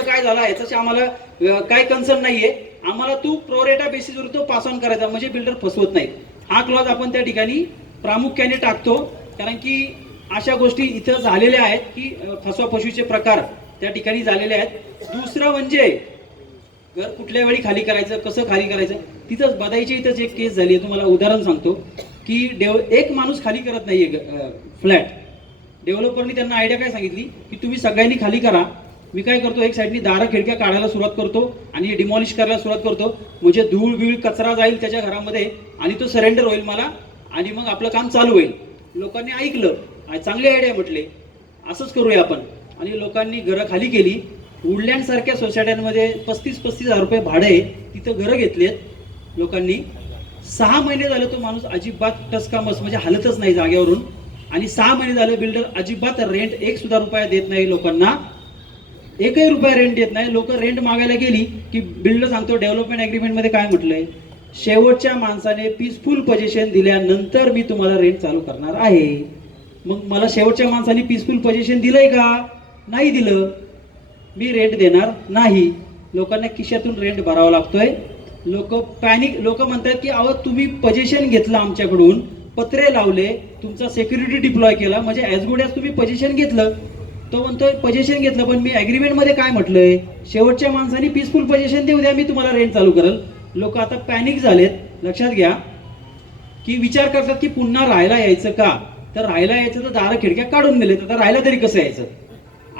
काय झालं याच्याशी आम्हाला काय कन्सर्न नाहीये. आम्हाला तू प्रोरेटा बेसिसवर तो पास ऑन करायचा, म्हणजे बिल्डर फसवत नाही. हा क्लॉज आपण त्या ठिकाणी प्रामुख्याने टाकतो, कारण की अशा गोष्टी इथं झालेल्या आहेत की फसवाफसवीचे प्रकार त्या ठिकाणी झालेले आहेत. दुसरं म्हणजे घर कुठल्या वेळी खाली करायचं, कसं खाली करायचं. तिथंच बदाईच्या इथंच एक केस झाली आहे, तुम्हाला उदाहरण सांगतो की एक माणूस खाली करत नाहीये फ्लॅट. डेव्हलपरनी त्यांना आयडिया काय सांगितली की तुम्ही सगळ्यांनी खाली करा, मी काय करतो एक साईडनी दारं खिडक्या काढायला सुरुवात करतो आणि डिमॉलिश करायला सुरुवात करतो, म्हणजे धूळ बिळ कचरा जाईल त्याच्या घरामध्ये आणि तो सरेंडर होईल मला, आणि मग आपलं काम चालू होईल. लोकांनी ऐकलं, चांगली आयडिया म्हटले असंच करूया आपण, आणि लोकांनी घरं खाली केली. वुडलँड सारख्या सोसायट्यांमध्ये 35,000 रुपये भाडं आहे, तिथं घरं घेतलीत लोकांनी. 6 महिने झाले तो माणूस अजिबात टसकामस म्हणजे हलतच नाही जागेवरून, आणि 6 महिने झाले बिल्डर अजिबात रेंट एक सुद्धा रुपया देत नाही लोकांना, एकही रुपया रेंट देत नाही. लोक रेंट मागायला गेली की बिल्डर सांगतो डेव्हलपमेंट अग्रीमेंट मध्ये काय म्हटलंय, शेवटच्या माणसाने पीसफुल पोझिशन दिल्यानंतर मी तुम्हाला रेंट चालू करणार आहे. मग मला शेवटच्या माणसाने पीसफुल पोझिशन दिलंय का? नाही दिलं, मी रेंट देणार नाही. लोकांना खिशातून रेंट भरावा लागतोय. लोक पॅनिक, लोक म्हणतात की अहो तुम्ही पोझिशन घेतलं आमच्याकडून, पत्रे लावले, तुमचा सेक्युरिटी डिप्लॉय केला, म्हणजे ॲज गुड ॲज तुम्ही पोझिशन घेतलं. तो म्हणतोय पोझिशन घेतलं, पण मी ॲग्रीमेंट मध्ये काय म्हटलंय, शेवटच्या माणसाने पीसफुल पोझिशन देऊ द्या, मी तुम्हाला रेंट चालू करेल. लोक आता पॅनिक झालेत. लक्षात घ्या की विचार करतात की पुन्हा राहायला यायचं का, तर राहायला यायचं तर दारं खिडक्या काढून दिले, तर राहायला तरी कसं यायचं.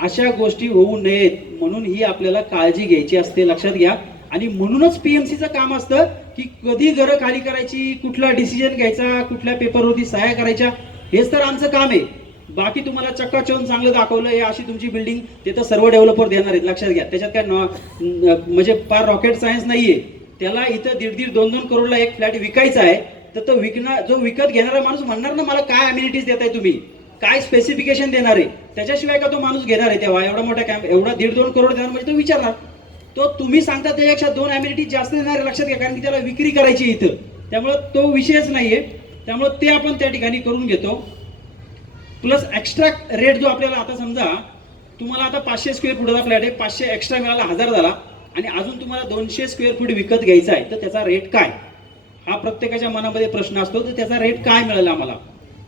अशा गोष्टी होऊ नयेत म्हणून ही आपल्याला काळजी घ्यायची असते. लक्षात घ्या. आणि म्हणूनच पीएमसीचं काम असतं की कधी घरं खाली करायची, कुठला डिसिजन घ्यायचा, कुठल्या पेपरवरती सह्या करायच्या, हेच तर आमचं काम आहे. बाकी तुम्हाला चक्काचौंध चांगलं दाखवलं, हे अशी तुमची बिल्डिंग, ते तर सर्व डेव्हलपर देणार आहेत. लक्षात घ्या. त्याच्यात काय म्हणजे फार रॉकेट सायन्स नाहीये. त्याला इथं 1.5 2 करोडला एक फ्लॅट विकायचा आहे, तर तो जो विकत घेणारा माणूस म्हणणार ना मला काय अम्युनिटीज देताय तुम्ही, काय स्पेसिफिकेशन देणार आहे, त्याच्याशिवाय का तो माणूस घेणार आहे. तेव्हा एवढा मोठा एवढा 1.5 2 करोड देणार म्हणजे तो विचारणार. तो तुम्ही सांगता त्याच्यापेक्षा 2 अम्युनिटीज जास्त देणार आहे. लक्षात घ्या, कारण की त्याला विक्री करायची इथं, त्यामुळे तो विषयच नाहीये. त्यामुळे ते आपण त्या ठिकाणी करून घेतो. प्लस एक्स्ट्रा रेट जो आपल्याला, आता समजा तुम्हाला आता 500 स्क्वेअर फुटाचा फ्लॅट आहे, 500 एक्स्ट्रा मिळाला, 1000 झाला, आणि अजून तुम्हाला 200 स्क्वेअर फूट विकत घ्यायचा आहे, तर त्याचा रेट काय, हा प्रत्येकाच्या मनामध्ये प्रश्न असतो. तर त्याचा रेट काय मिळाला आम्हाला.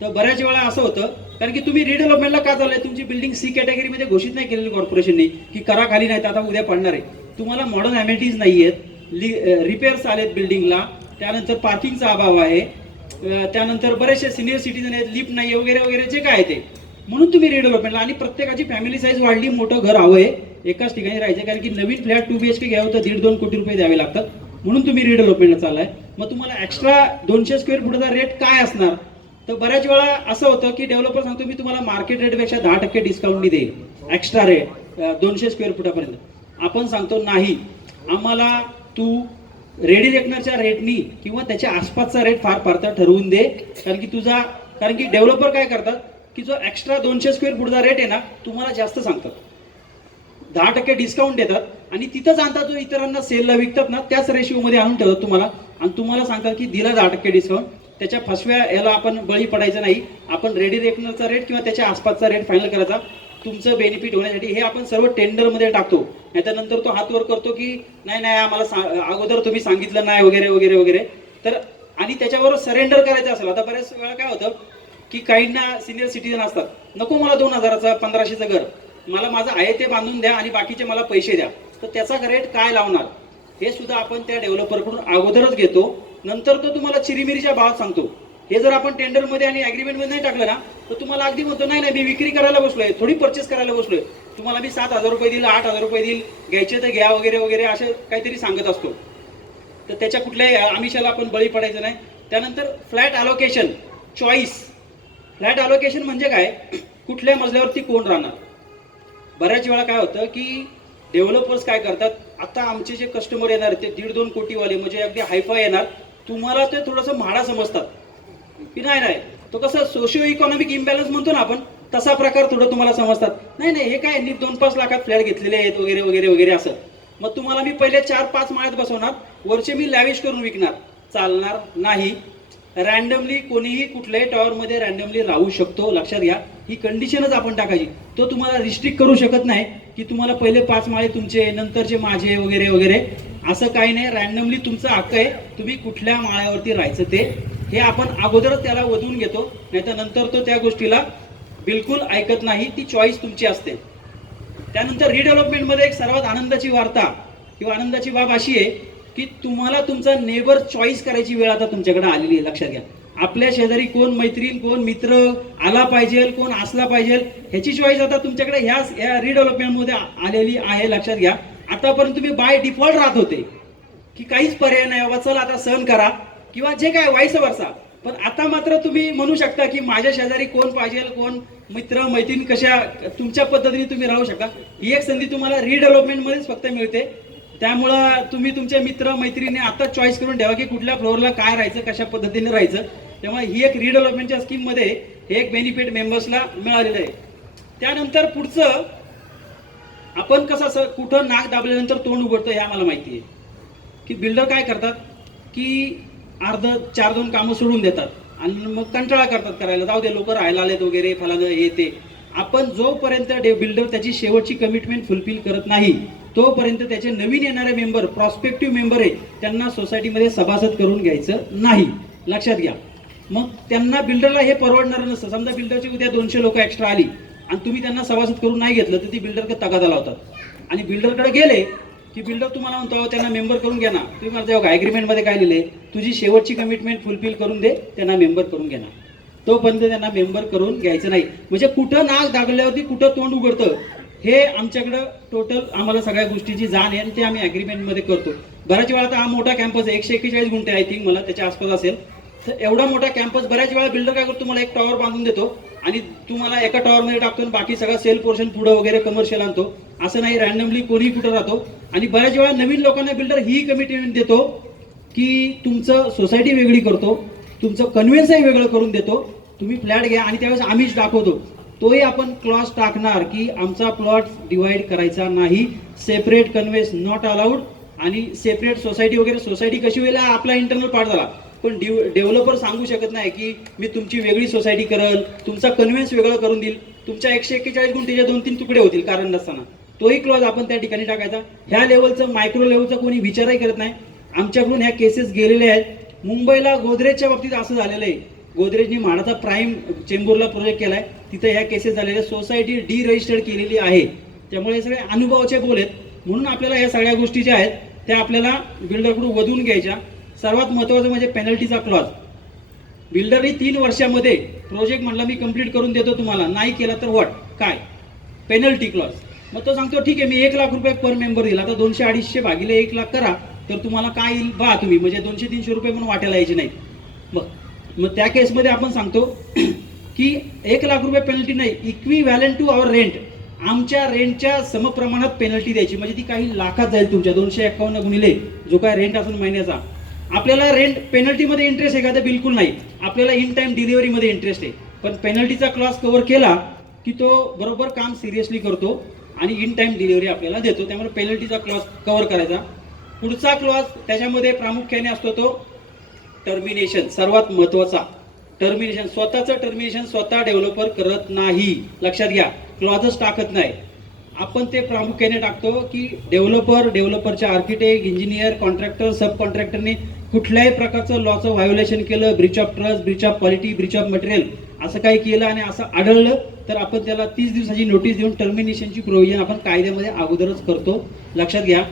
तर बऱ्याच वेळा असं होतं, कारण की तुम्ही रिडेव्हलपमेंटला का चाललंय, तुमची बिल्डिंग सी कॅटेगरीमध्ये घोषित नाही केलेली कॉर्पोरेशनने की करा खाली, नाही तर आता उद्या पडणार आहे. तुम्हाला मॉडर्न अमेनिटीज नाही आहेत, रिपेअर्स आलेत बिल्डिंगला, त्यानंतर पार्किंगचा अभाव आहे, त्यानंतर बरेचसे सिनियर सिटीजन आहेत, लिफ्ट नाही वगैरे वगैरे जे काय ते, म्हणून तुम्ही रिडेव्हलपमेंटला. आणि प्रत्येकाची फॅमिली साईज वाढली, मोठं घर हवंय, एकाच ठिकाणी राहायचं, कारण की नवीन फ्लॅट 2 BHK घ्यावं तर 1.5 2 कोटी रुपये द्यावे लागतात, म्हणून तुम्ही रिडेव्हलपमेंटला चाललाय. मग तुम्हाला एक्स्ट्रा 200 स्क्वेअर फुटाचा रेट काय असणार. तर बऱ्याच वेळा असं होतं की डेव्हलपर सांगतो मी तुम्हाला मार्केट रेटपेक्षा 10% डिस्काउंटनी देईल एक्स्ट्रा रेट 200 स्क्वेअर फुटापर्यंत. आपण सांगतो नाही, आम्हाला तू रेडी रेकनरच्या रेटनी किंवा त्याच्या आसपासचा रेट फार फार तर ठरवून दे, कारण की डेव्हलपर काय करतात की जो एक्स्ट्रा 200 स्क्वेअर फुटचा रेट आहे ना, तुम्हाला जास्त सांगतात, 10% डिस्काउंट देतात, आणि तिथंच आणतात जो इतरांना सेलला विकतात ना त्याच रेशिओमध्ये आणून ठेवतात तुम्हाला, आणि तुम्हाला सांगतात की दिला 10% डिस्काउंट. त्याच्या फसव्या याला आपण बळी पडायचं नाही. आपण रेडी रेकनरचा रेट किंवा त्याच्या आसपासचा रेट फायनल करायचा, तुमचं बेनिफिट होण्यासाठी. हे आपण सर्व टेंडरमध्ये टाकतो, नाही तर नंतर तो हातवर करतो की नाही नाही आम्हाला अगोदर तुम्ही सांगितलं नाही वगैरे वगैरे वगैरे. तर आणि त्याच्यावर सरेंडर करायचं असेल, आता बऱ्याच वेळा काय होतं की काहींना सिनियर सिटीजन असतात, नको मला 2000चं 1500चं घर, मला माझं आहे ते बांधून द्या आणि बाकीचे मला पैसे द्या. तर त्याचा रेट काय लावणार हे सुद्धा आपण त्या डेव्हलपरकडून अगोदरच घेतो, नंतर तो तुम्हाला चिरीमिरीच्या भावात सांगतो. हे जर आपण टेंडरमध्ये आणि अग्रीमेंटमध्ये नाही टाकलं ना, तर तुम्हाला अगदी म्हणतो नाही नाही मी विक्री करायला बसलोय, थोडी परचेस करायला बसलोय, तुम्हाला मी 7,000 रुपये देईल, 8,000 रुपये देईल, घ्यायचे तर घ्या वगैरे वगैरे असं काहीतरी सांगत असतो. तर त्याच्या कुठल्याही आमिषाला आपण बळी पडायचं नाही. त्यानंतर flat allocation choice. Flat allocation म्हणजे काय, कुठल्या मजल्यावरती कोण राहणार. बऱ्याच वेळा काय होतं की डेव्हलपर्स काय करतात, आता आमचे जे कस्टमर येणार ते 1.5 2 कोटीवाले म्हणजे अगदी हायफाय येणार, तुम्हाला ते थोडंसं म्हाडा समजतात की नाही, तो कसं सोशिओ इकॉनॉमिक इम्बॅलन्स म्हणतो ना आपण, तसा प्रकार थोडं तुम्हाला समजतात. नाही नाही हे काय 2-5 लाखात फ्लॅट घेतलेले आहेत वगैरे वगैरे वगैरे असं. मग तुम्हाला मी पहिले 4-5 माळ्यात बसवणार, वरचे मी लॅविश करून विकणार, चालणार नाही. रॅन्डमली कोणीही कुठल्याही टॉवरमध्ये रॅन्डमली राहू शकतो. लक्षात घ्या, ही कंडिशनच आपण टाकायची. तो तुम्हाला रिस्ट्रिक्ट करू शकत नाही की तुम्हाला पहिले 5 माळे तुमचे, नंतरचे माझे वगैरे वगैरे, असं काही नाही. रॅन्डमली तुमचा हक्क आहे, तुम्ही कुठल्या माळ्यावरती राहायचं ते हे आपण अगोदरच त्याला वधून घेतो, नाहीतर नंतर तो त्या गोष्टीला बिलकुल ऐकत नाही. ती चॉईस तुमची असते. त्यानंतर रिडेव्हलपमेंटमध्ये एक सर्वात आनंदाची वार्ता किंवा आनंदाची बाब अशी आहे की तुम्हाला तुमचा नेबर चॉईस करायची वेळ आता तुमच्याकडे आलेली आहे. लक्षात घ्या, आपल्या शेजारी कोण मैत्रीण, कोण मित्र आला पाहिजे, कोण असला पाहिजे, ह्याची चॉईस आता तुमच्याकडे ह्या रिडेव्हलपमेंटमध्ये आलेली आहे. लक्षात घ्या, आतापर्यंत तुम्ही बाय डिफॉल्ट राहत होते की काहीच पर्याय नाही, बाबा चला आता सहन करा किंवा जे काय वाईस वर्सा. पण आता मात्र तुम्ही म्हणू शकता की माझ्या शेजारी कोण पाहिजे, कोण मित्र मैत्रीण, कशा तुमच्या पद्धतीने तुम्ही राहू शकता. ही एक संधी तुम्हाला रिडेव्हलपमेंटमध्येच फक्त मिळते. त्यामुळं तुम्ही तुमचे मित्र मैत्रिणी आता चॉईस करून ठेवा की कुठल्या फ्लोअरला काय राहायचं, कशा पद्धतीने राहायचं. त्यामुळे ही एक रिडेव्हलपमेंटच्या स्कीममध्ये हे एक बेनिफिट मेंबर्सला मिळालेलं आहे. त्यानंतर पुढचं आपण कसं कुठं नाक दाबल्यानंतर तोंड उघडतं हे आम्हाला माहिती आहे की बिल्डर काय करतात की अर्ध 4-2 कामं सोडून देतात आणि मग कंटाळा करतात करायला, जाऊ दे लोक राहायला आलेत वगैरे फलानं हे ते. आपण जोपर्यंत बिल्डर त्याची शेवटची कमिटमेंट फुलफिल करत नाही तोपर्यंत त्याचे नवीन येणारे मेंबर, प्रॉस्पेक्टिव्ह मेंबर आहे, त्यांना सोसायटीमध्ये सभासद करून घ्यायचं नाही. लक्षात घ्या, मग त्यांना बिल्डरला हे परवडणार नसतं. समजा बिल्डरची उद्या 200 लोक एक्स्ट्रा आली आणि तुम्ही त्यांना सभासद करून नाही घेतलं तर ती बिल्डरकडे तगादा लावतात आणि बिल्डरकडे गेले की बिल्डर तुम्हाला म्हणतो त्यांना मेंबर करून घ्या ना. तुम्ही मला जेव्हा ॲग्रीमेंटमध्ये काय लिहिले, तुझी शेवटची कमिटमेंट फुलफिल करून दे, त्यांना मेंबर करून घ्या ना. तोपर्यंत त्यांना मेंबर करून घ्यायचं नाही. म्हणजे कुठं नाक दाबल्यावरती कुठं तोंड उघडतं हे आमच्याकडं टोटल आम्हाला सगळ्या गोष्टीची जाण आहे आणि ते आम्ही ॲग्रीमेंटमध्ये करतो. बऱ्याच वेळा आता हा मोठा कॅम्पस आहे, 141 गुंठे आय थिंक, मला त्याच्या आसपास असेल. तर एवढा मोठा कॅम्पस बऱ्याच वेळा बिल्डर काय करतो, तुम्हाला एक टॉवर बांधून देतो आणि तुम्हाला एका टॉवरमध्ये टाकतो आणि बाकी सगळा सेल पोर्शन पुढं वगैरे कमर्शियल आणतो. असं नाही, रॅन्डमली कोणी कुठं राहतो. आणि बऱ्याच वेळा नवीन लोकांना बिल्डर ही कमिटमेंट देतो की तुमचं सोसायटी वेगळी करतो, तुमचं कन्व्हेन्सही वेगळं करून देतो, तुम्ही फ्लॅट घ्या. आणि त्यावेळेस आम्हीच दाखवतो, तोही आपण क्लॉज टाकणार की आमचा प्लॉट डिवाइड करायचा नाही, सेपरेट कन्व्हेन्स नॉट अलाउड, आणि सेपरेट सोसायटी वगैरे. सोसायटी कशी होईल आपला इंटरनल पार्ट झाला, पण डेव्हलपर सांगू शकत नाही की मी तुमची वेगळी सोसायटी करल, तुमचा कन्व्हेन्स वेगळं करून देईल, तुमच्या 141 गुंठेच्या 2-3 तुकडे होतील कारण नसताना. तोही क्लॉज आपण त्या ठिकाणी टाकायचा. ह्या लेवलचं मायक्रो लेवलचं कोणी विचारही करत नाही. आमच्याकडून ह्या केसेस गेलेल्या आहेत. मुंबईला गोदरेजच्या बाबतीत असं झालेलं आहे, गोदरेजनी म्हाडाचा प्राईम चेंबूरला प्रोजेक्ट केलाय, तिथे ह्या केसेस झालेल्या, सोसायटी डिरजिस्टर्ड केलेली आहे. त्यामुळे हे सगळे अनुभवाचे बोल आहेत. म्हणून आपल्याला या सगळ्या गोष्टी ज्या आहेत त्या आपल्याला बिल्डरकडून वधून घ्यायच्या. सर्वात महत्त्वाचं म्हणजे पेनल्टीचा क्लॉज. बिल्डरने 3 वर्षामध्ये प्रोजेक्ट म्हणला मी कंप्लीट करून देतो तुम्हाला, नाही केला तर व्हॉट, काय पेनल्टी क्लॉज. मग तो सांगतो ठीक आहे मी 1 लाख रुपये पर मेंबर दिला, आता 200-250 भागिले 1 लाख करा, तर तुम्हाला काय येईल बा तुम्ही, म्हणजे 200-300 रुपये म्हणून वाटायला यायचे नाही. मग त्या केसमध्ये आपण सांगतो की 1 लाख रुपये पेनल्टी नाही, इक्विव्हॅलंट टू आवर रेंट, आमच्या रेंटच्या समप्रमाणात पेनल्टी द्यायची. म्हणजे ती काही लाखात जाईल तुमच्या, 251 गुणिले जो काय रेंट असेल महिन्याचा. आपल्याला रेंट पेनल्टीमध्ये इंटरेस्ट आहे का, तर बिलकुल नाही. आपल्याला इन टाइम डिलिव्हरीमध्ये इंटरेस्ट आहे. पण पेनल्टीचा क्लॉज कव्हर केला की तो बरोबर काम सिरियसली करतो आणि इन टाइम डिलिव्हरी आपल्याला देतो. त्यामुळे पेनल्टीचा क्लॉज कव्हर करायचा. पुढचा क्लॉज त्याच्यामध्ये प्रामुख्याने असतो तो टर्मिनेशन. सर्वात महत्त्वाचा टर्मिनेशन. स्वतःचं टर्मिनेशन स्वतः डेव्हलपर करत नाही. लक्षात घ्या, क्लॉजच टाकत नाही. आपण ते प्रामुख्याने टाकतो की डेव्हलपरच्या आर्किटेक्ट, इंजिनियर, कॉन्ट्रॅक्टर, सब कॉन्ट्रॅक्टरने कुठल्याही प्रकारचं लॉचं व्हायोलेशन केलं, Breach of trust, Breach of quality, Breach of material, असं काही केलं आणि असं आढळलं तर आपण त्याला 30 दिवसाची नोटीस देऊन टर्मिनेशनची प्रोव्हिजन आपण कायद्यामध्ये अगोदरच करतो. लक्षात घ्या,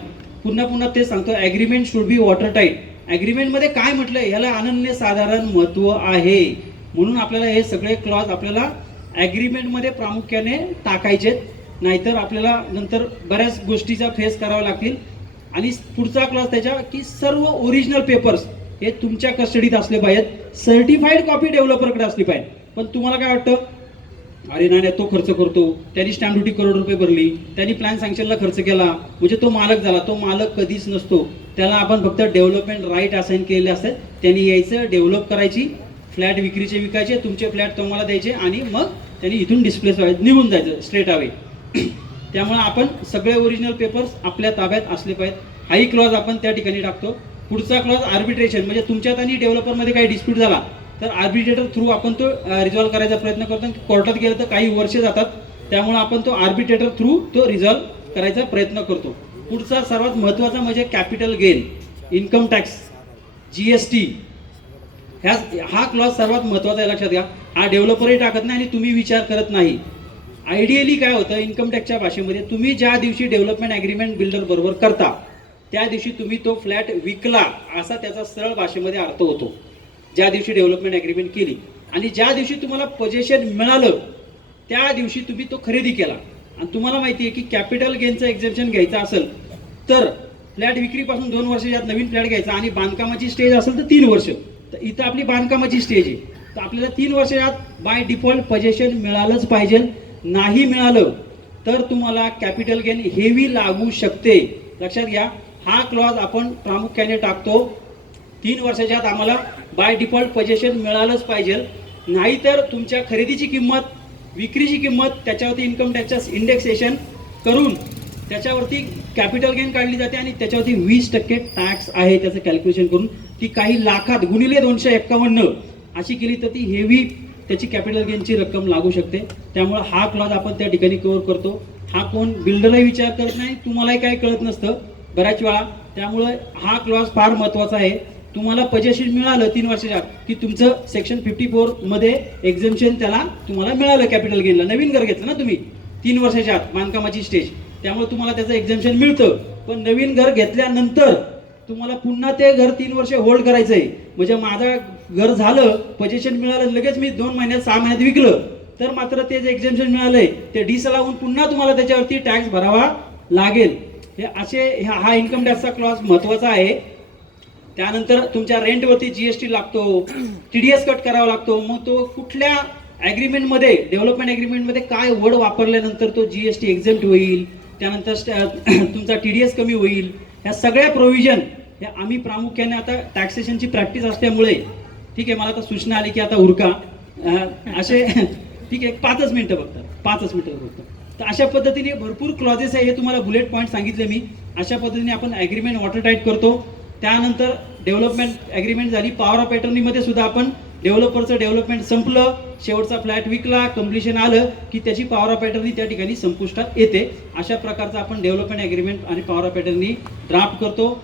पुन्हा ते सांगतो, agreement should be watertight. ॲग्रीमेंटमध्ये काय म्हटलंय याला अनन्यसाधारण महत्त्व आहे. म्हणून आपल्याला हे सगळे क्लॉज आपल्याला ॲग्रीमेंटमध्ये प्रामुख्याने टाकायचे, नाहीतर आपल्याला नंतर बऱ्याच गोष्टीचा फेस करावा लागतील. आणि पुढचा क्लॉज त्याच्या की सर्व ओरिजिनल पेपर्स हे तुमच्या कस्टडीत असले पाहिजेत. सर्टिफाईड कॉपी डेव्हलपरकडे असली पाहिजे. पण तुम्हाला काय वाटतं, अरे नाही तो खर्च करतो, त्यांनी स्टॅम्प ड्युटी करोड रुपये भरली, त्यांनी प्लॅन सँक्शनला खर्च केला, म्हणजे तो मालक झाला. तो मालक कधीच नसतो. त्याला आपण फक्त डेव्हलपमेंट राईट असाइन केलेले असतात. त्यांनी यायचं, डेव्हलप करायची, फ्लॅट विकायचे, तुमचे फ्लॅट तुम्हाला द्यायचे आणि मग त्यांनी इथून डिस्प्लेस व्हायचं, निघून जायचं स्ट्रेट अवे. त्यामुळे आपण सगळे ओरिजिनल पेपर्स आपल्या ताब्यात असले पाहिजेत. हाही क्लॉज आपण त्या ठिकाणी टाकतो. पुढचा क्लॉज आर्बिट्रेशन. म्हणजे तुमच्यात आणि डेव्हलपरमध्ये काही डिस्प्यूट झाला तर आर्बिट्रेटर थ्रू आपण तो रिझॉल्व्ह करायचा प्रयत्न करतो. कोर्टात गेलं तर काही वर्षे जातात. त्यामुळे आपण तो आर्बिट्रेटर थ्रू तो रिझॉल्व्ह करायचा प्रयत्न करतो. पुढचा सर्वात महत्त्वाचा म्हणजे capital gain, income tax, GST. हा क्लॉज सर्वात महत्त्वाचा आहे, लक्षात घ्या. हा डेव्हलपरही टाकत नाही आणि तुम्ही विचार करत नाही. आयडियली काय होतं इन्कम टॅक्सच्या भाषेमध्ये, तुम्ही ज्या दिवशी डेव्हलपमेंट ॲग्रीमेंट बिल्डर बरोबर करता त्या दिवशी तुम्ही तो फ्लॅट विकला असा त्याचा सरळ भाषेमध्ये अर्थ होतो, ज्या दिवशी डेव्हलपमेंट ॲग्रीमेंट केली. आणि ज्या दिवशी तुम्हाला पोजेशन मिळालं त्या दिवशी तुम्ही तो खरेदी केला. आणि तुम्हाला माहिती आहे की कॅपिटल गेनचं एक्झेम्पशन घ्यायचं असेल तर फ्लॅट विक्रीपासून 2 वर्षात नवीन फ्लॅट घ्यायचा, आणि बांधकामाची स्टेज असेल तर 3 वर्ष. तर इथं आपली बांधकामाची स्टेज आहे, तर आपल्याला 3 वर्षात बाय डिफॉल्ट पोजेशन मिळालंच पाहिजे. नाही मिळालं तर तुम्हाला कॅपिटल गेन हेवी लागू शकते, लक्षात घ्या. हा क्लॉज आपण प्रामुख्याने टाकतो. 3 वर्षाच्या आत आम्हाला बाय डिफॉल्ट पोजेशन मिळालंच पाहिजे, नाहीतर तुमच्या खरेदीची किंमत, विक्रीची किंमत त्याच्यावरती इन्कम टॅक्सचं इंडेक्सेशन करून त्याच्यावरती कॅपिटल गेन काढली जाते आणि त्याच्यावरती 20% टॅक्स आहे त्याचं कॅल्क्युलेशन करून. ती काही लाखात गुणिले 251 अशी केली तर ती हेवी त्याची कॅपिटल गेनची रक्कम लागू शकते. त्यामुळे हा क्लॉज आपण त्या ठिकाणी कव्हर करतो. हा कोण बिल्डरही विचार करत नाही, तुम्हालाही काही कळत नसतं बऱ्याच वेळा. त्यामुळे हा क्लॉज फार महत्त्वाचा आहे. तुम्हाला पोजेशन मिळालं 3 वर्षाच्या की तुमचं सेक्शन 54 मध्ये एक्झेम्पशन त्याला तुम्हाला मिळालं कॅपिटल गेनला. नवीन घर घेतलं ना तुम्ही 3 वर्षाच्या आत बांधकामाची स्टेज, त्यामुळे तुम्हाला त्याचं एक्झेम्पशन मिळतं. पण नवीन घर घेतल्यानंतर तुम्हाला पुन्हा ते घर 3 वर्ष होल्ड करायचं आहे. म्हणजे माझं घर झालं, पोजेशन मिळालं, लगेच मी 2 महिन्यात 6 महिन्यात विकलं तर मात्र ते जे एक्झेम्पशन मिळालंय ते डीस लावून पुन्हा तुम्हाला त्याच्यावरती टॅक्स भरावा लागेल. हे असे हा इन्कम टॅक्सचा क्लॉज महत्त्वाचा आहे. त्यानंतर तुमच्या रेंटवरती GST लागतो, TDS कट करावा लागतो. मग तो कुठल्या ॲग्रीमेंटमध्ये, डेव्हलपमेंट ॲग्रीमेंटमध्ये काय वर्ड वापरल्यानंतर तो GST एक्झेम्प्ट होईल, त्यानंतर तुमचा TDS कमी होईल, ह्या सगळ्या प्रोव्हिजन हे आम्ही प्रामुख्याने आता टॅक्सेशनची प्रॅक्टिस असल्यामुळे, ठीक आहे, मला आता सूचना आली की आता उरका असे, ठीक आहे, 5 मिनिटं फक्त. तर अशा पद्धतीने भरपूर क्लॉजेस आहे, हे तुम्हाला बुलेट पॉईंट सांगितले मी. अशा पद्धतीने आपण ॲग्रीमेंट वॉटरटाईट करतो. त्यानंतर डेव्हलपमेंट ॲग्रीमेंट झाली. पॉवर ऑफ अटर्नीमध्ये सुद्धा आपण डेव्हलपरचं डेव्हलपमेंट संपलं, शेवटचा फ्लॅट विकला, कम्प्लिशन आलं की त्याची पॉवर ऑफ अटर्नी त्या ठिकाणी संपुष्टात येते. अशा प्रकारचा आपण डेव्हलपमेंट ॲग्रीमेंट आणि पॉवर ऑफ अटर्नी ड्राफ्ट करतो.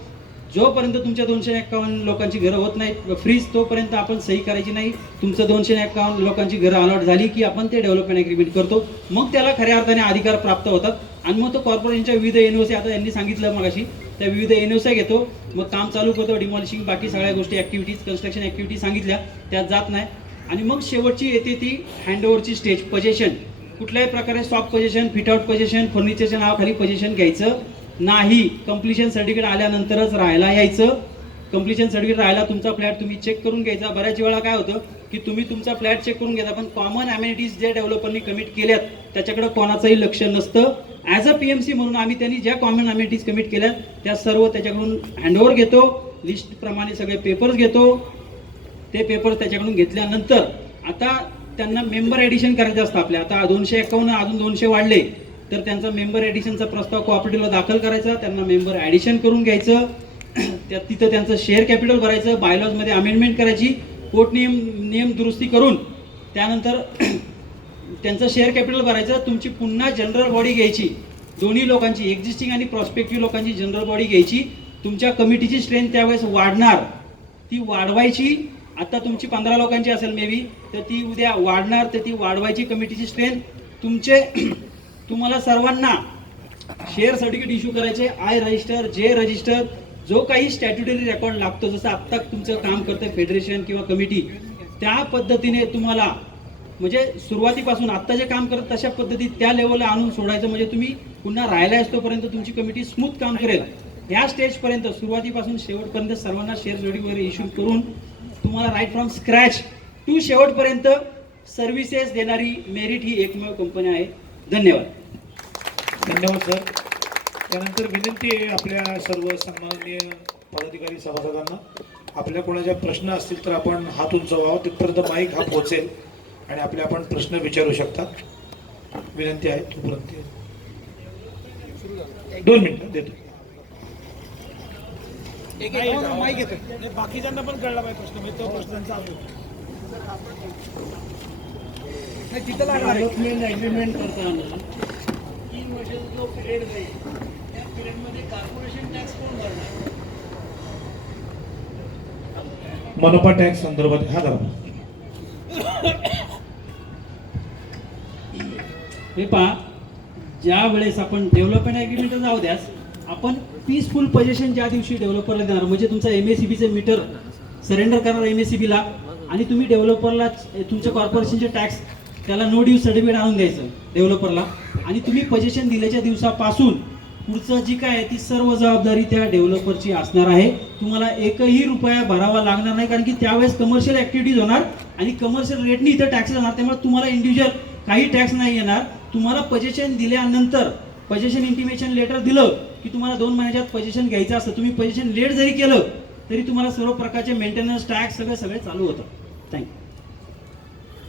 जोपर्यंत तुमच्या 251 लोकांची घरं होत नाहीत फ्रीज, तोपर्यंत आपण सही करायची नाही. तुमचं 251 लोकांची घरं अलॉट झाली की आपण ते डेव्हलपमेंट ॲग्रीमेंट करतो. मग त्याला खऱ्या अर्थाने अधिकार प्राप्त होतात. आणि मग तो कॉर्पोरेशनच्या विविध NOC, आता यांनी सांगितलं मगाशी, त्या विविध NOC घेतो, मग काम चालू करतो, डिमॉलिशिंग, बाकी सगळ्या गोष्टी, ॲक्टिव्हिटीज, कन्स्ट्रक्शन ॲक्टिव्हिटी सांगितल्या त्यात जात नाही. आणि मग शेवटची येते ती हँडओव्हरची स्टेज, पोजेशन. कुठल्याही प्रकारे सॉफ्ट पोजेशन, फिटआउट पोजेशन, फर्निचरच्या नावाखाली पोजेशन घ्यायचं नाही. कम्प्लिशन सर्टिफिकेट आल्यानंतरच राहायला यायचं. कम्प्लिशन सर्टिफिकेट राहायला तुमचा फ्लॅट तुम्ही चेक करून घ्यायचा. बऱ्याच वेळा काय होतं की तुम्ही तुमचा फ्लॅट चेक करून घेता, पण कॉमन ॲम्युनिटीज जे डेव्हलपरनी कमिट केल्यात त्याच्याकडे कोणाचंही लक्ष नसतं. ॲज अ PMC म्हणून आम्ही त्यांनी ज्या कॉमन ॲम्युनिटीज कमिट केल्यात त्या सर्व त्याच्याकडून हँडओव्हर घेतो. लिस्टप्रमाणे सगळे पेपर्स घेतो. ते पेपर्स त्याच्याकडून घेतल्यानंतर आता त्यांना मेंबर ॲडिशन करायचं असतं. आपल्या आता 251 अजून 200 वाढले तर त्यांचा मेंबर ॲडिशनचा प्रस्ताव कोऑपरेटिव्हला दाखल करायचा, त्यांना मेंबर ॲडिशन करून घ्यायचं, तिथं त्यांचं शेअर कॅपिटल भरायचं, बायलॉजमध्ये अमेंडमेंट करायची, कोर्ट नियम दुरुस्ती करून त्यानंतर त्यांचं शेअर कॅपिटल भरायचं. तुमची पुन्हा जनरल बॉडी घ्यायची, दोन्ही लोकांची, एक्झिस्टिंग आणि प्रॉस्पेक्टिव्ह लोकांची जनरल बॉडी घ्यायची. तुमच्या कमिटीची स्ट्रेंथ त्यावेळेस वाढणार, ती वाढवायची. आता तुमची 15 लोकांची असेल मे बी, तर ती उद्या वाढणार, तर ती वाढवायची कमिटीची स्ट्रेंथ. तुम्हाला सर्वांना शेअर सर्टिफिकेट इश्यू करायचे, I रजिस्टर, J रजिस्टर, जो काही स्टॅट्युटरी रेकॉर्ड लागतो, जसं आत्ता तुमचं काम करतं फेडरेशन किंवा कमिटी, त्या पद्धतीने तुम्हाला म्हणजे सुरुवातीपासून आत्ता जे काम करत तशा पद्धतीत त्या लेवलला आणून सोडायचं. म्हणजे तुम्ही पुन्हा राहायला असतोपर्यंत तुमची कमिटी स्मूथ काम करेल. ह्या स्टेजपर्यंत सुरुवातीपासून शेवटपर्यंत सर्वांना शेअर सर्टिफिकेट वगैरे इश्यू करून तुम्हाला राईट फ्रॉम स्क्रॅच टू शेवटपर्यंत सर्व्हिसेस देणारी मेरिट ही एकमेव कंपनी आहे. धन्यवाद. धन्यवाद सर. त्यानंतर विनंती आहे आपल्या सर्व सन्माननीय पदाधिकारी सभासदांना, आपल्या कोणाच्या प्रश्न असतील तर आपण हात उंचवावा, तिथपर्यंत माईक हा पोहोचेल आणि आपण प्रश्न विचारू शकता. विनंती आहे. तोपर्यंत 2 मिनिटं देतो. माईक येतो, बाकीच्यांना पण कळला पाहिजे प्रश्न, तो प्रश्नांचा नाही, तिथं लागणार आहे. डेव्हलपमेंट ॲग्रीमेंट करताना 3 वर्षाचा जो पिरियड जाईल त्या पिरियडमध्ये कॉर्पोरेशन टॅक्स कोण भरणार? मनपा टॅक्स संदर्भात हा दाखवा. हे पहा, ज्या वेळेस आपण डेव्हलपमेंट ॲग्रीमेंट जाऊ द्यास, आपण पीसफुल पोझिशन ज्या दिवशी डेव्हलपरला देणार, म्हणजे तुमचा MACBचं मीटर सरेंडर करणार MACBला आणि तुम्ही डेव्हलपरला तुमच्या कॉर्पोरेशनचे टॅक्स त्याला नो ड्यू सर्टिफिकेट आणून द्यायचं डेव्हलपरला, आणि तुम्ही पोझिशन दिल्याच्या दिवसापासून पुढचं जी काय आहे ती सर्व जबाबदारी त्या डेव्हलपरची असणार आहे. तुम्हाला एकही रुपया भरावा लागणार नाही, कारण की त्यावेळेस कमर्शियल ॲक्टिव्हिटीज होणार आणि कमर्शियल रेटनी इथं टॅक्स येणार. त्यामुळे तुम्हाला इंडिव्हिज्युअल काही टॅक्स नाही येणार. तुम्हाला पोझिशन दिल्यानंतर पोझिशन इंटिमेशन लेटर दिलं की तुम्हाला 2 महिन्याच्यात पोझिशन घ्यायचं असतं. तुम्ही पोझिशन लेट जरी केलं तरी तुम्हाला सर्व प्रकारचे मेंटेनन्स टॅक्स सगळे चालू होतं. थँक्यू.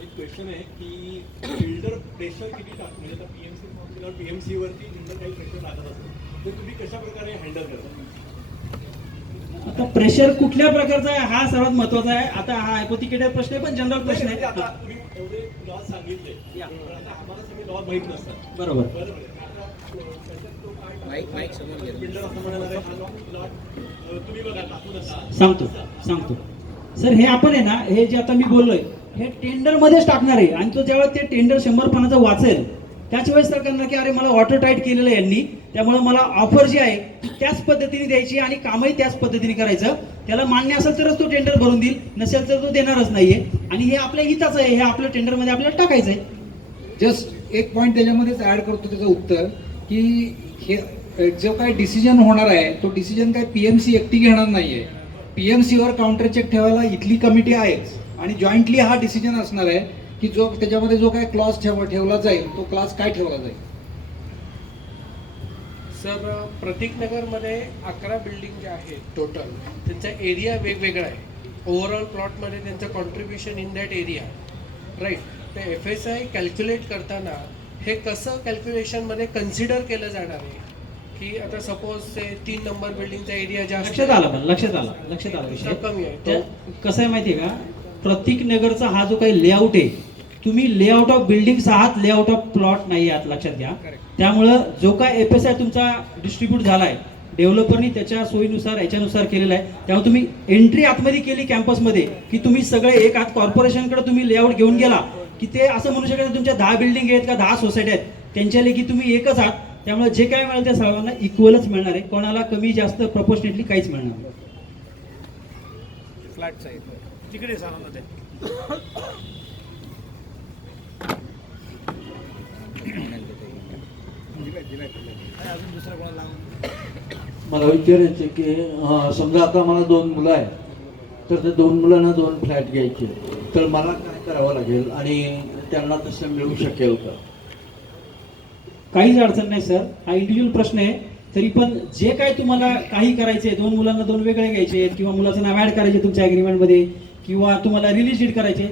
एक क्वेश्चन आहे की बिल्डर प्रेशर किती टाकतो, म्हणजे आता PMC वरती बिल्डर काही प्रेशर टाकत असेल तर तुम्ही कशा प्रकारे हँडल करता? आता प्रेशर कुठल्या प्रकारचा आहे हा सर्वात महत्वाचा आहे. आता हा हायपोथिकेटेड प्रश्न आहे पण जनरल प्रश्न म्हणजे आता आहे. तुम्ही एवढे लॉ सांगितले, या. पण आता आम्हाला सगळे लॉ माहीत नसतात. बरोबर. बरोबर आहे. आता त्याच्यात तो काय बिल्डर असं म्हणाला आहे, हा लॉट तुम्ही बघा टाकू नका. सांगतो सर, हे आपण आहे ना, हे जे आता मी बोललोय हे टेंडर मध्येच टाकणार आहे आणि तो जेव्हा ते टेंडर 100 वाचेल त्याच वेळेस तर करणार की अरे मला वॉटर टाईट केलेलं आहे यांनी, त्यामुळे मला ऑफर जी आहे ती त्याच पद्धतीने द्यायची आणि कामही त्याच पद्धतीने करायचं. त्याला मान्य असेल तरच तो टेंडर भरून देईल, नसेल तर तो देणारच नाहीये. आणि हे आपल्या हिताचं आहे, हे आपल्या टेंडरमध्ये आपल्याला टाकायचं आहे. जस्ट एक पॉईंट त्याच्यामध्येच ऍड करतो त्याचं उत्तर, की हे जो काही डिसिजन होणार आहे तो डिसिजन काय PMC एकटी घेणार नाहीये. PMC वर काउंटर चेक ठेवायला इथली कमिटी आहेच आणि जॉईंटली हा डिसिजन असणार आहे की जो त्याच्यामध्ये जो काय क्लॉज ठेवला जाईल तो क्लॉज काय ठेवला जाईल. सर, प्रतीक नगरमध्ये 11 बिल्डिंग ज्या आहेत टोटल, त्यांचा एरिया वेगवेगळा आहे. ओव्हरऑल प्लॉटमध्ये त्यांचं contribution in that area, right. तर FSI कॅल्क्युलेट करताना हे कसं कॅल्क्युलेशनमध्ये कन्सिडर केलं जाणार आहे की आता सपोज ते 3 नंबर बिल्डिंगचा एरिया जास्त लक्षात आला विषय. कमी आहे त्या- कसं आहे माहिती आहे का, प्रतीक नगरचा हा जो काही लेआउट आहे, तुम्ही लेआउट ऑफ बिल्डिंग्स आहात, लेआउट ऑफ प्लॉट नाही आहात, लक्षात घ्या. त्यामुळं जो काय FSI तुमचा डिस्ट्रीब्यूट झालाय डेव्हलपरनी त्याच्या सोयीनुसार याच्यानुसार केलेला आहे. त्यामुळे तुम्ही एंट्री आतमध्ये केली कॅम्पसमध्ये की तुम्ही सगळे एक हात कॉर्पोरेशनकडे तुम्ही लेआउट घेऊन गेला की ते असं म्हणू शकत तुमच्या 10 बिल्डिंग आहेत का 10 सोसायटी आहेत त्यांच्याले की तुम्ही एकच आहात. त्यामुळे जे काय मिळेल त्या सर्वांना इक्वलच मिळणार आहे, कोणाला कमी जास्त प्रपोर्शनेटली काहीच मिळणार नाही. फ्लॅटचा आहे तिकडे सांगा ते. अजून दुसरा कोणाला लावून मला विचारायचं की समजा आता मला 2 मुलं आहेत, तर त्या 2 मुलांना 2 फ्लॅट घ्यायचे, तर मला काय करावं लागेल आणि त्यांना तसं मिळू शकेल का? काहीच अडचण नाही सर, हा इंडिव्हिज्युअल प्रश्न आहे. तरी पण जे काय तुम्हाला काही करायचे, 2 मुलांना 2 वेगळे घ्यायचे आहेत किंवा मुलाचं नाव ऍड करायचे तुमच्या ॲग्रीमेंटमध्ये किंवा तुम्हाला रिलीज डीड करायचे,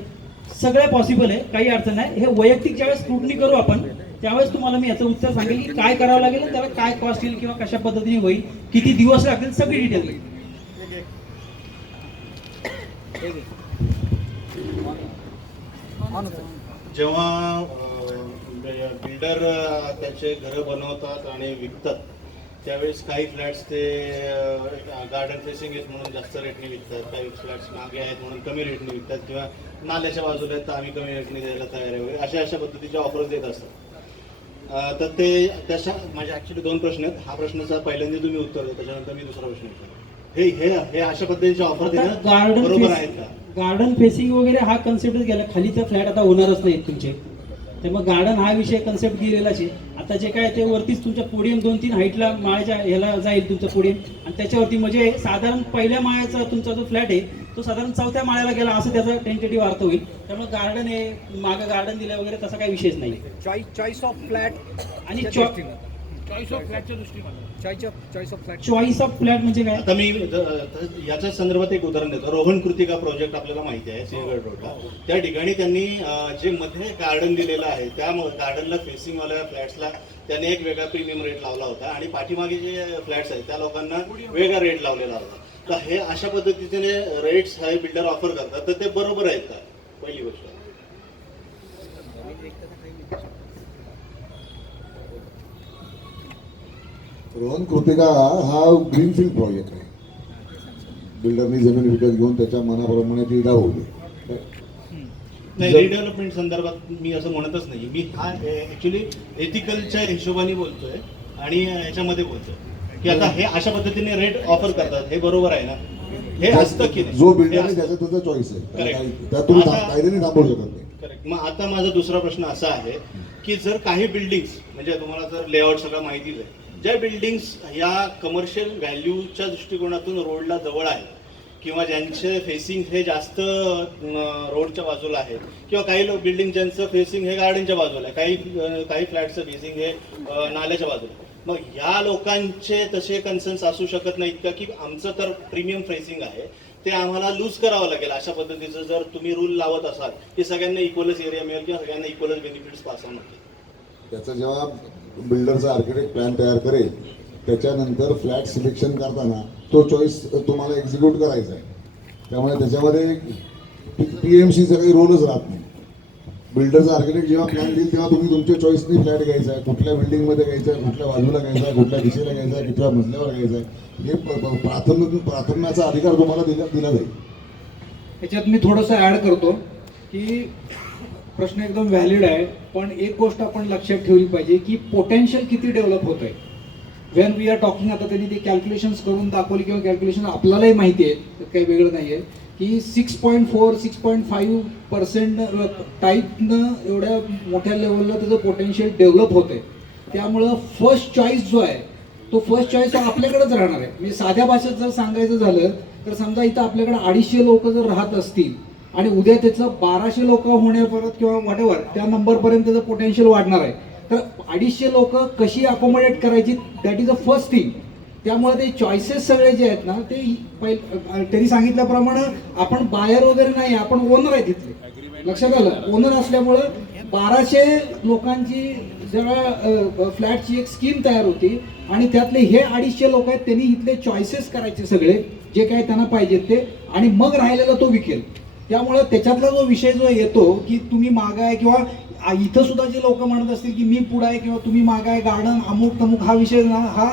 सगळं पॉसिबल आहे, काही अडचण नाही. हे वैयक्तिक ज्यावेळेस स्क्रुटनी करू आपण त्यावेळेस तुम्हाला मी याचं उत्तर सांगेल की काय करावं लागेल आणि त्याला काय कॉस्ट येईल किंवा कशा पद्धतीने होईल, किती दिवस लागतील, सगळी डिटेल येईल. जेव्हा बिल्डर त्याचे घरं बनवतात आणि विकतात त्यावेळेस काही फ्लॅट्स ते गार्डन फेसिंग आहेत म्हणून जास्त रेटने विकतात, काही फ्लॅट्स मागे आहेत म्हणून कमी रेटने विकतात किंवा नाल्याच्या बाजूला आहेत तर आम्ही कमी रेटने द्यायला तयार आहे वगैरे अशा पद्धतीच्या ऑफर्स देत असतात. तर ते त्याच्या माझे ॲक्च्युली 2 प्रश्न आहेत. हा प्रश्नाचा पहिल्यांदा तुम्ही उत्तर द्या, त्याच्यानंतर मी दुसरा प्रश्न विचारतो. हे हे हे अशा पद्धतीचे ऑफर देणं बरोबर आहेत का? गार्डन फेसिंग वगैरे हा कन्सेप्टच गेला, खाली तर फ्लॅट आता होणारच नाहीत तुमचे, त्यामुळे गार्डन हा विषय कन्सेप्ट गेलेलाच आहे. आता जे काय ते वरतीच तुमच्या पोडियम 2-3 हाईटला माळ्याच्या ह्याला जाईल तुमचं पोडियम, आणि त्याच्यावरती म्हणजे साधारण पहिल्या माळ्याचा तुमचा जो फ्लॅट आहे तो साधारण 4थ्या माळ्याला गेला असं त्याचा टेंटेटिव्ह अर्थ होईल. त्यामुळे गार्डन आहे, मागं गार्डन दिलं वगैरे तसा काही विषयच नाही. चॉईस ऑफ फ्लॅट आणि चॉईस ऑफ फ्लॅटच्या दृष्टीने choice of flat choice of flat म्हणजे काय? आता मी याच्या संदर्भात एक उदाहरण देतो. रोहन कृतिका प्रोजेक्ट आपल्याला माहिती आहे सिंहगड रोडला. त्या ठिकाणी त्यांनी जे मध्ये गार्डन दिलेलं आहे त्या गार्डनला फेसिंगवाल्या फ्लॅट्सला त्यांनी एक वेगळा प्रीमियम रेट लावला होता आणि पाठीमागे जे फ्लॅट्स आहेत त्या लोकांना वेगळा रेट लावलेला होता. तर हे अशा पद्धतीने रेट्स हे बिल्डर ऑफर करतात तर ते बरोबर आहेत का? पहिली गोष्ट. रोहन कृतिका हा ग्रीनफील्ड प्रोजेक्ट आहे. बिल्डरनी जमीन विकत घेऊन त्याच्या मनाप्रमाणे ती दाखवली. नाही, रिडेव्हलपमेंट संदर्भात मी असं म्हणतच नाही. मी हा ऍक्च्युली एथिकलच्या हिशोबाने बोलतोय आणि याच्यामध्ये बोलतोय की आता हे अशा पद्धतीने रेट ऑफर करतात, हे बरोबर आहे ना? हे असतं की नाही? जो हे बिल्डर आहे असतं. त्याचा त्याचा चॉईस आहे. Correct. त्यात तुम्ही आता- कायद्याने थांबवू शकत नाही. करेक्ट. मग आता माझा दुसरा प्रश्न असा आहे की जर काही बिल्डिंग्स, म्हणजे तुम्हाला जर लेआउट सगळं माहितीच आहे, ज्या बिल्डिंग्स या कमर्शियल व्हॅल्यूच्या दृष्टिकोनातून रोडला जवळ आहे किंवा ज्यांचे फेसिंग हे जास्त रोडच्या बाजूला आहे, किंवा काही बिल्डिंग ज्यांचं फेसिंग हे गार्डनच्या बाजूला आहे, काही फ्लॅटचं फेसिंग हे नाल्याच्या बाजूला आहे, मग ह्या लोकांचे तसे कन्सर्न्स असू शकत नाहीत का की आमचं तर प्रीमियम फेसिंग आहे, ते आम्हाला लूज करावं लागेल? अशा पद्धतीचं जर तुम्ही रूल लावत असाल की सगळ्यांना इक्वलच एरिया मिळेल किंवा सगळ्यांना इक्वलच बेनिफिट्स पास ऑन होतील. त्याचा जेव्हा बिल्डरचा आर्किटेक्ट प्लॅन तयार करेल त्याच्यानंतर फ्लॅट सिलेक्शन करताना तो चॉईस तुम्हाला एक्झिक्यूट करायचा आहे. त्यामुळे त्याच्यामध्ये PMCचा काही रोलच राहत नाही. बिल्डरचा आर्किटेक्ट जेव्हा प्लॅन देईल तेव्हा तुम्ही तुमच्या चॉईसनी फ्लॅट घ्यायचा आहे, कुठल्या बिल्डिंगमध्ये घ्यायचा आहे, कुठल्या बाजूला घ्यायचा आहे, कुठल्या दिशेला घ्यायचा आहे, किंवा मजल्यावर घ्यायचा आहे, हे प्राथम्याचा अधिकार तुम्हाला दिला जाईल. याच्यात मी थोडंसं ॲड करतो की प्रश्न एकदम व्हॅलिड आहे, पण एक गोष्ट आपण लक्षात ठेवली पाहिजे की पोटेन्शियल किती डेव्हलप होत आहे. वेन वी आर टॉकिंग, आता त्यांनी ते कॅल्क्युलेशन्स करून दाखवली किंवा कॅल्क्युलेशन आपल्यालाही माहिती आहे, काही वेगळं नाही आहे की 6.4 6.5% टाईपनं एवढ्या मोठ्या लेवलला त्याचं पोटेन्शियल डेव्हलप होतं आहे. त्यामुळं फर्स्ट चॉईस जो आहे तो फर्स्ट चॉईस आपल्याकडेच राहणार आहे. म्हणजे साध्या भाषेत जर सांगायचं झालं तर समजा इथं आपल्याकडे 250 लोक जर राहत असतील आणि उद्या त्याचं 1200 लोक होण्यापर्यंत किंवा व्हॉटेवर त्या नंबरपर्यंत त्याचं पोटेन्शियल वाढणार आहे, तर 250 लोक कशी अकोमोडेट करायची, that is a first thing. त्यामुळे ते चॉईसेस सगळे जे आहेत ना ते त्यांनी सांगितल्याप्रमाणे आपण बायर वगैरे नाही, आपण ओनर आहे तिथले. लक्षात आलं? ओनर असल्यामुळं 1200 लोकांची जरा फ्लॅटची एक स्कीम तयार होती आणि त्यातले हे 250 लोक आहेत, त्यांनी इथले चॉईसेस करायचे सगळे जे काय त्यांना पाहिजेत ते, आणि मग राहिलेला तो विकेल. त्यामुळं त्याच्यातला जो विषय जो येतो की तुम्ही मागं आहे, किंवा इथं सुद्धा जे लोक म्हणत असतील की मी पुढं आहे किंवा तुम्ही मागं आहे, गार्डन अमुक तमुक, हा विषय ना हा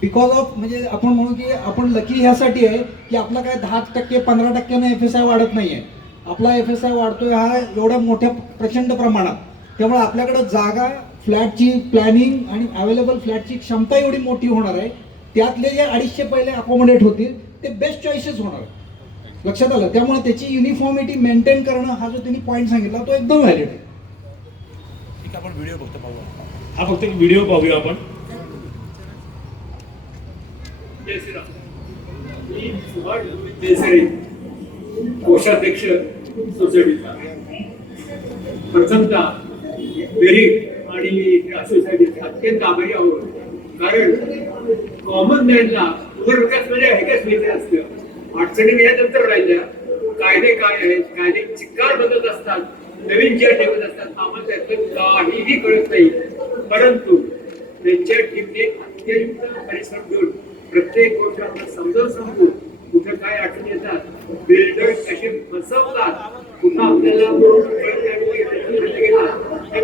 बिकॉज ऑफ, म्हणजे आपण म्हणू की आपण लकी ह्यासाठी आहे की आपला काय 10% 15% FSI वाढत नाही आहे. आपला FSI वाढतोय हा एवढ्या मोठ्या प्रचंड प्रमाणात. त्यामुळे आपल्याकडं जागा, फ्लॅटची प्लॅनिंग आणि अवेलेबल फ्लॅटची क्षमता एवढी मोठी होणार आहे, त्यातले जे 250 पहिले अकोमोडेट होतील ते बेस्ट चॉईसेस होणार आहे. लक्षात आलं? त्यामुळे त्याची युनिफॉर्मिटी मेंटेन करणं हा जो त्यांनी पॉईंट सांगितला तो एकदम व्हॅलिड आहे. आपण व्हिडिओ फक्त पाहूया. हा फक्त एक व्हिडिओ पाहूया आपण. जय श्रीराम. मी सुभाष देसाई, कोषाध्यक्ष सोसायटीचा. प्रथमतः मेरिट आणि सोसायटीचे अत्यंत आभारी आहोत, कारण कॉमन मॅनला पुनर्विकास म्हणजे ऐकाच माहिती असतं. अडचणी यानंतर राहिल्या, कायदे काय आहेत, कायदे चिक्कार बदलत असतात, नवीन जे ठेवत असतात, आम्हाला त्यातलं काहीही कळत नाही. परंतु त्यांच्या टीमने अत्यंत परिश्रम घेऊन प्रत्येक गोष्ट आपण समजून सांगू, कुठं काय अडचणी येतात, बिल्डर कसे फसवतात, पुन्हा आपल्याला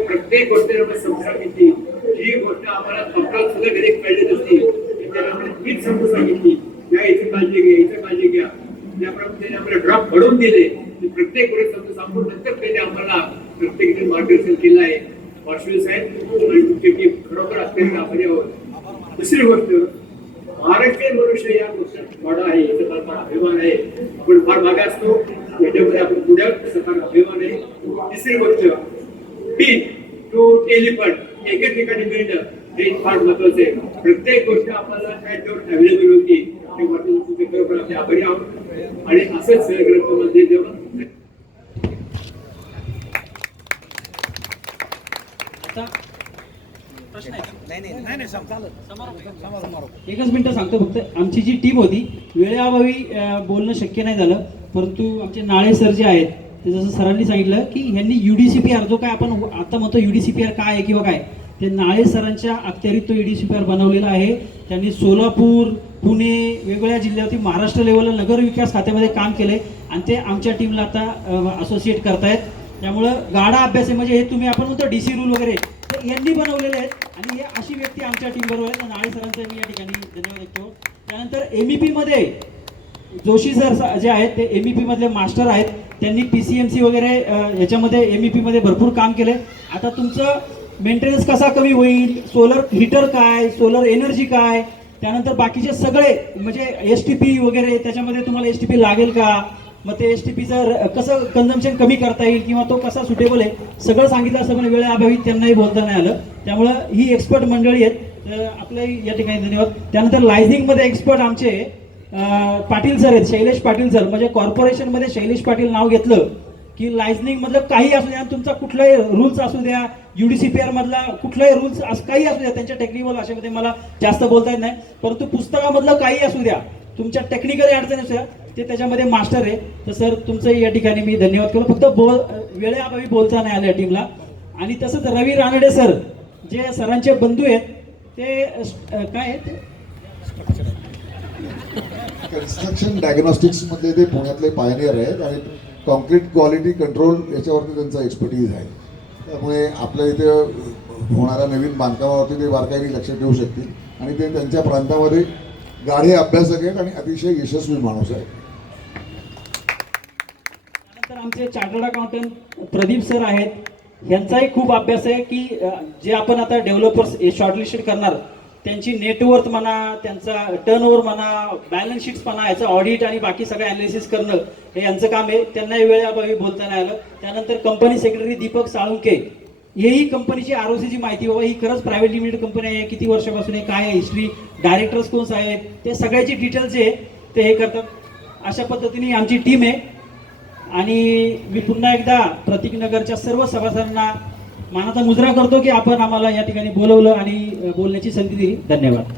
प्रत्येक गोष्ट समजून घेतली. ही गोष्ट आम्हाला तक्रार सुद्धा घरी कळली नसती, त्याला मीच समजून सांगितली, या इथे काळजी घ्या, इथे काळजी घ्या. त्याप्रमाणे त्यांनी आम्हाला ड्रॉप घडवून दिले. प्रत्येक गोष्ट समजून सांगून नंतर त्यांनी आम्हाला प्रत्येक मार्गदर्शन केलं आहे. वाशवी साहेब आणि तुमची टीम खरोखर अत्यंत आभारी आहोत. दुसरी गोष्ट, महाराष्ट्रीयन मनुष्य या गोष्टीत वाडा आहे, याचा फार अभिमान आहे. आपण फार मागे असतो, याच्यामध्ये आपण पुढे फार अभिमान आहे. तिसरी गोष्ट, टी टू टेलिफंड एका ठिकाणी मिळणं हे फार महत्वाचं आहे. प्रत्येक गोष्ट आपल्याला काय तेवढं अवेलेबल होती तेव्हा तुमचे खरोखर आपले आभारी आहोत आणि असंच सहग्रंथामध्ये देऊन एकच मिनिटं सांगतो फक्त. आमची जी टीम होती वेळेअभावी बोलणं शक्य नाही झालं, परंतु आमचे नाळे सर जे आहेत ते जसं सरांनी सांगितलं की ह्यांनी UDCPR जो काय आपण आता म्हणतो UDCPR काय आहे किंवा काय, ते नाळे सरांच्या अखत्यारीत तो UDCPR बनवलेला आहे. त्यांनी सोलापूर, पुणे, वेगवेगळ्या जिल्ह्यावरती महाराष्ट्र लेवलला नगर विकास खात्यामध्ये काम केलंय आणि ते आमच्या टीमला आता असोसिएट करतायत. त्यामुळं गाडा अभ्यास आहे, म्हणजे हे तुम्ही आपण म्हणतो DC रूल वगैरे तर यांनी बनवलेले आहेत आणि हे अशी व्यक्ती आमच्या टीम बरोबर आहे. नाळे सरांचा मी या ठिकाणी धन्यवाद देतो. त्यानंतर MEP मध्ये जोशी सर जे आहेत ते MEP मधले मास्टर आहेत. त्यांनी PCMC वगैरे याच्यामध्ये MEP मध्ये भरपूर काम केले. आता तुमचं मेंटेनन्स कसा कमी होईल, सोलर हीटर काय, सोलर एनर्जी काय, त्यानंतर बाकीचे सगळे म्हणजे STP वगैरे त्याच्यामध्ये तुम्हाला STP लागेल का, मग ते STPचं कसं कन्झम्पशन कमी करता येईल किंवा तो कसा सुटेबल आहे सगळं सांगितलं. सगळं वेळेअभावी त्यांनाही बोलता नाही आलं. त्यामुळं ही एक्सपर्ट मंडळी आहेत. तर आपलं या ठिकाणी धन्यवाद. त्यानंतर लायझिंगमध्ये एक्सपर्ट आमचे पाटील सर आहेत, शैलेश पाटील सर. म्हणजे कॉर्पोरेशनमध्ये शैलेश पाटील नाव घेतलं की लायझनिंग मधलं काही असू द्या, तुमचा कुठलाही रूल्स असू द्या, UDCPR मधला कुठलाही रूल्स काही असू द्या, त्यांच्या टेक्निकल भाषेमध्ये मला जास्त बोलता येत नाही, परंतु पुस्तकामधलं काही असू द्या, तुमच्या टेक्निकल अडचणी असू द्या, ते त्याच्यामध्ये मास्टर आहे. तर सर तुमचं या ठिकाणी मी धन्यवाद करतो. फक्त वेळेअभावी बोलता नाही आलं या टीमला. आणि तसंच रवी रानडे सर जे सरांचे बंधू आहेत ते काय आहेत, कन्स्ट्रक्शन डायग्नॉस्टिक्स मध्ये ते पुण्यातले पायनियर आहेत आणि कॉन्क्रीट क्वालिटी कंट्रोल याच्यावरती त्यांचा एक्सपर्टीज आहे. त्यामुळे आपल्या इथे होणाऱ्या नवीन बांधकामावरती ते बारकाईने लक्ष ठेवू शकतील आणि ते त्यांच्या प्रांतामध्ये गाढे अभ्यासक आहेत आणि अतिशय यशस्वी माणूस आहे. त्यानंतर आमचे चार्टर्ड अकाउंटंट प्रदीप सर आहेत. यांचाही खूप अभ्यास आहे की जे आपण आता डेव्हलपर्स शॉर्टलिस्टेड करणार त्यांची नेटवर्थ म्हणा, त्यांचा टर्नओव्हर म्हणा, बॅलन्स शीट्स म्हणा, याचं ऑडिट आणि बाकी सगळं अनालिसिस करणं हे यांचं काम आहे. त्यांनाही वेळेअभावी बोलता नाही आलं. त्यानंतर कंपनी सेक्रेटरी दीपक साळुंके हेही कंपनीची ROCची माहिती, बाबा ही खरंच प्रायव्हेट लिमिटेड कंपनी आहे, किती वर्षापासून आहे, काय आहे हिस्ट्री, डायरेक्टर्स कोण आहेत, ते सगळ्याची डिटेल्स जे ते हे करतात. अशा पद्धतीने आमची टीम आहे. आणि मी पुन्हा एकदा प्रतीकनगरच्या सर्व सभासदांना मानाचा मुजरा करतो की आपण आम्हाला या ठिकाणी बोलवलं आणि बोलण्याची संधी दिली. धन्यवाद.